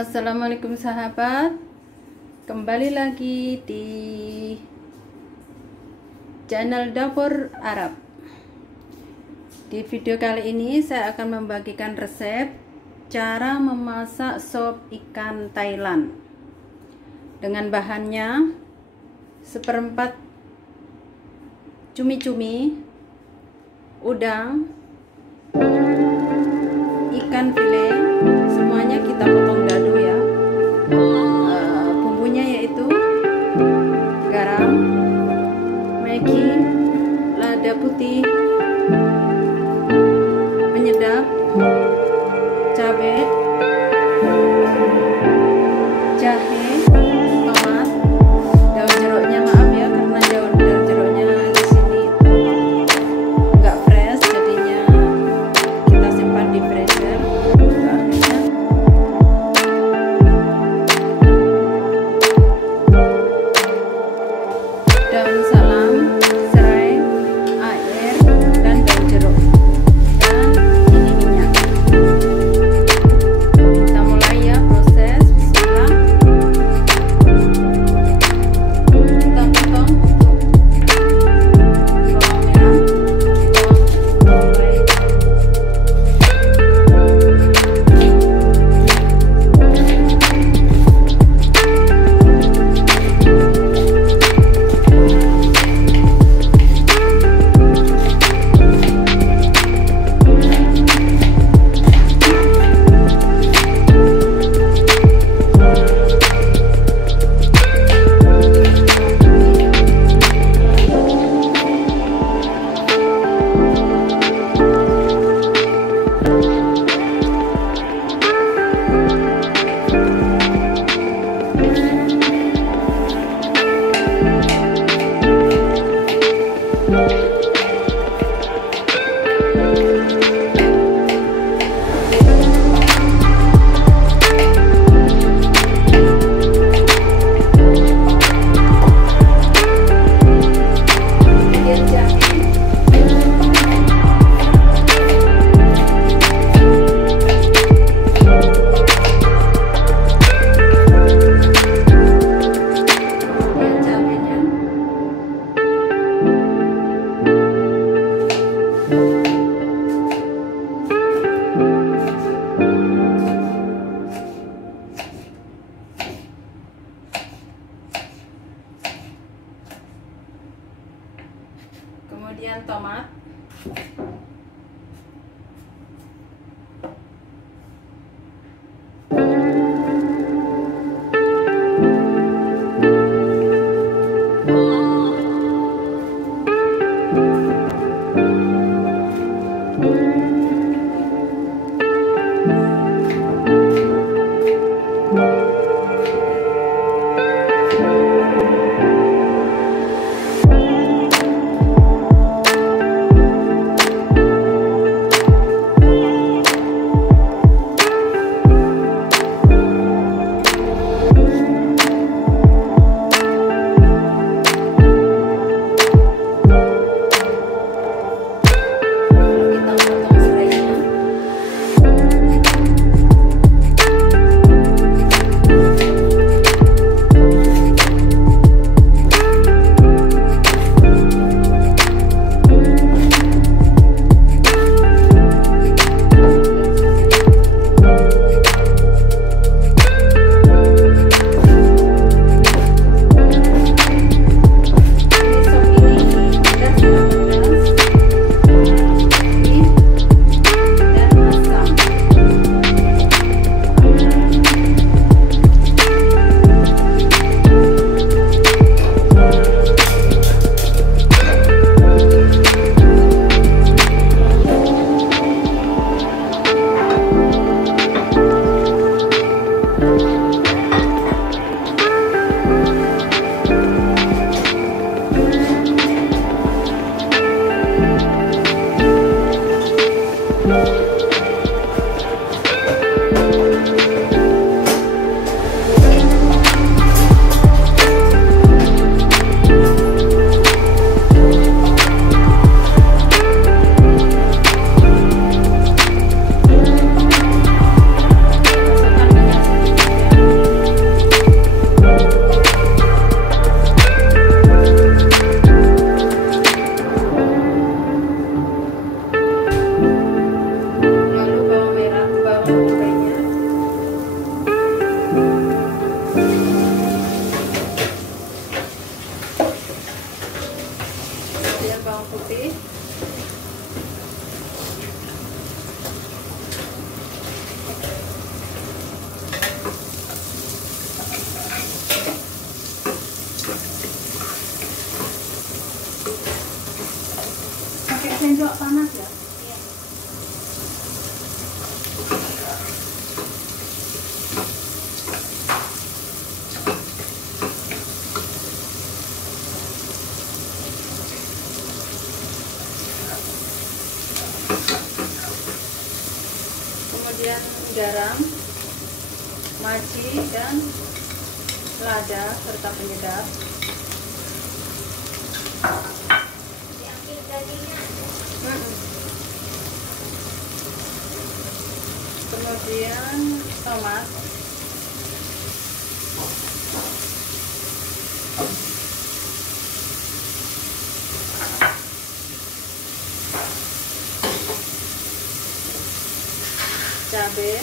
Assalamualaikum sahabat, kembali lagi di channel dapur Arab. Di video kali ini saya akan membagikan resep cara memasak sop ikan Thailand dengan bahannya seperempat cumi-cumi, udang, ikan file, semuanya kita potong dadu ya. Bumbunya yaitu garam, maggi, lada putih, penyedap, cabai, jahe, tomat, daun jeruknya maaf ya, karena daun jeruknya di sini nggak fresh, jadinya kita simpan di freezer. Daun salam, serai, air, dan daun jeruk, dan ini minyak. Kita mulai ya proses. Bismillah. Kita potong bawang merah, bawang bombay, kemudian tomat, sendok panas ya. Kemudian garam, maci dan lada serta penyedap. Kemudian tomat, cabai,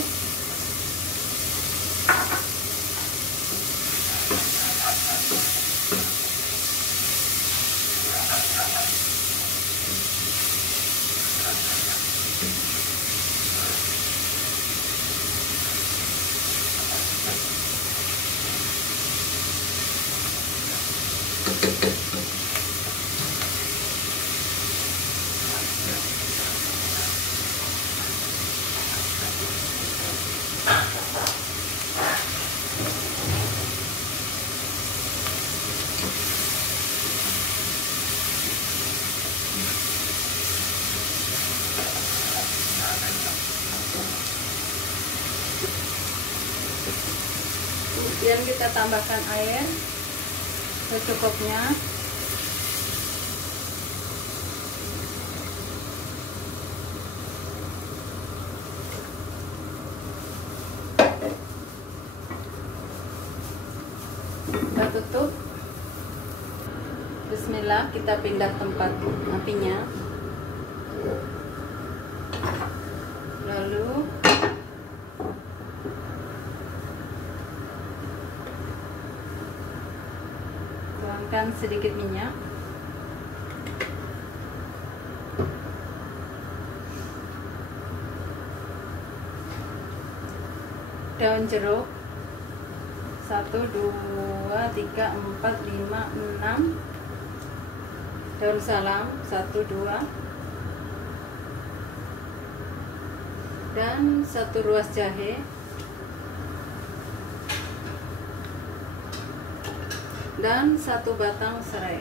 kemudian kita tambahkan air secukupnya. Kita tutup. Bismillah, kita pindah tempat apinya. Lalu tuangkan sedikit minyak. Daun jeruk 1, 2, 3, 4, 5, 6. Daun salam 1, 2. Dan 1 ruas jahe. Dan 1 batang serai.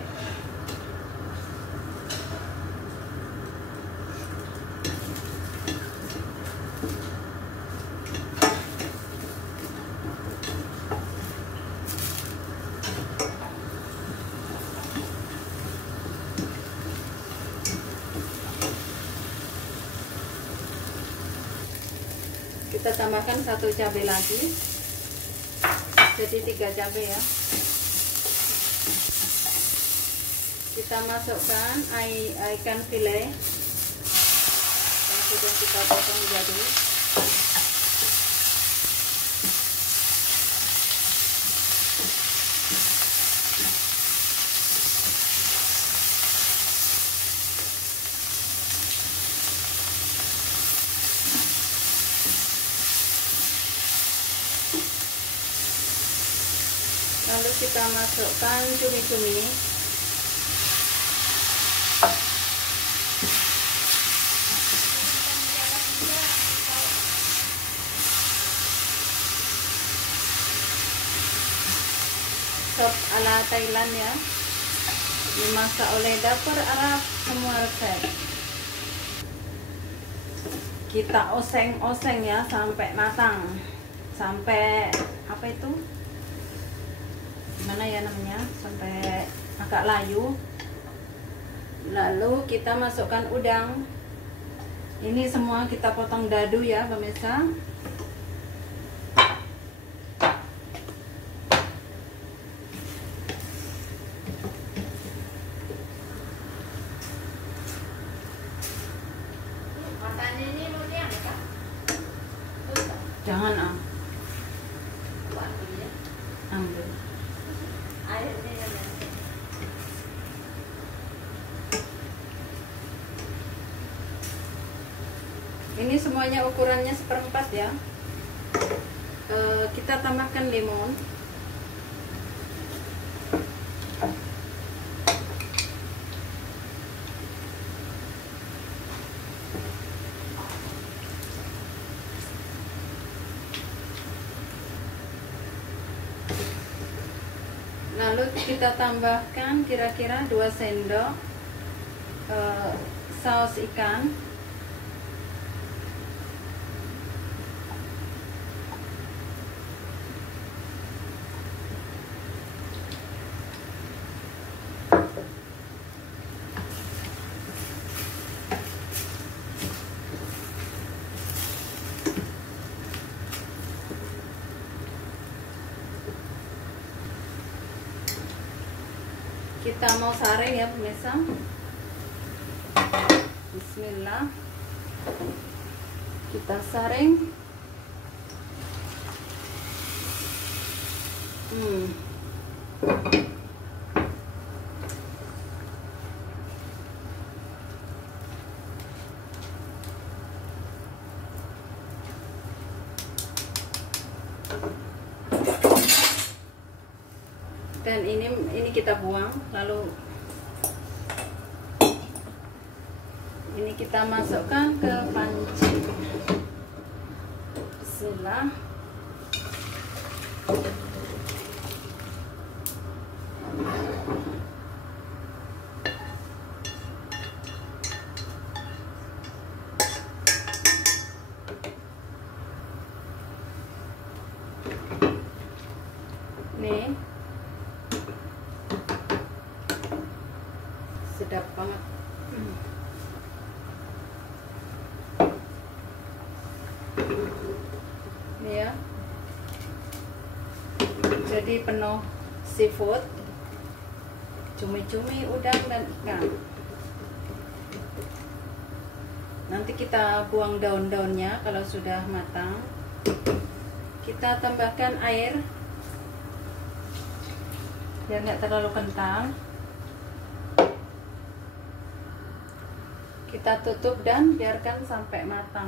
Kita tambahkan 1 cabai lagi, jadi 3 cabai ya. Kita masukkan ikan file yang sudah kita potong jadi. Lalu kita masukkan cumi-cumi. Sup ala Thailand ya, dimasak oleh dapur Arab, semua resep. Kita oseng-oseng ya sampai matang, sampai apa itu, gimana ya namanya, sampai agak layu. Lalu kita masukkan udang. Ini semua kita potong dadu ya pemirsa. Jangan ambil. Ini semuanya ukurannya 1/4 ya. Kita tambahkan lemon. Lalu kita tambahkan kira-kira 2 sendok saus ikan. Kita mau saring ya pemirsa. Bismillah. Kita saring. Dan ini kita buang, lalu ini kita masukkan ke panci. Bismillah. Nih, sedap banget. Ini ya, jadi penuh seafood, cumi-cumi, udang dan ikan. Nanti kita buang daun-daunnya kalau sudah matang. Kita tambahkan air biar nggak terlalu kental. Kita tutup dan biarkan sampai matang.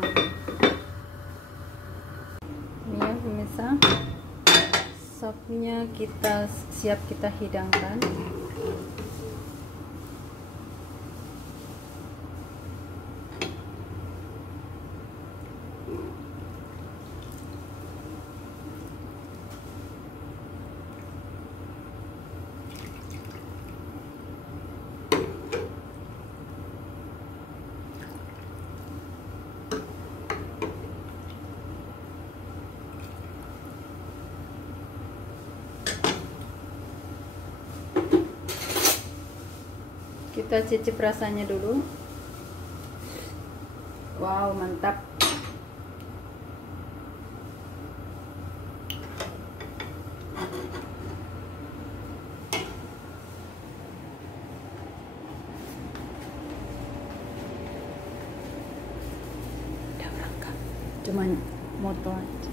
Ini ya pemirsa, sopnya kita siap kita hidangkan. Kita cicip rasanya dulu. Wow, mantap. Udah berangkat, cuman moto aja.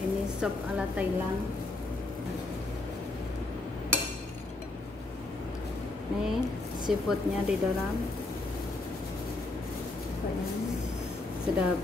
Ini sop ala Thailand. Nih seafoodnya di dalam, sedap.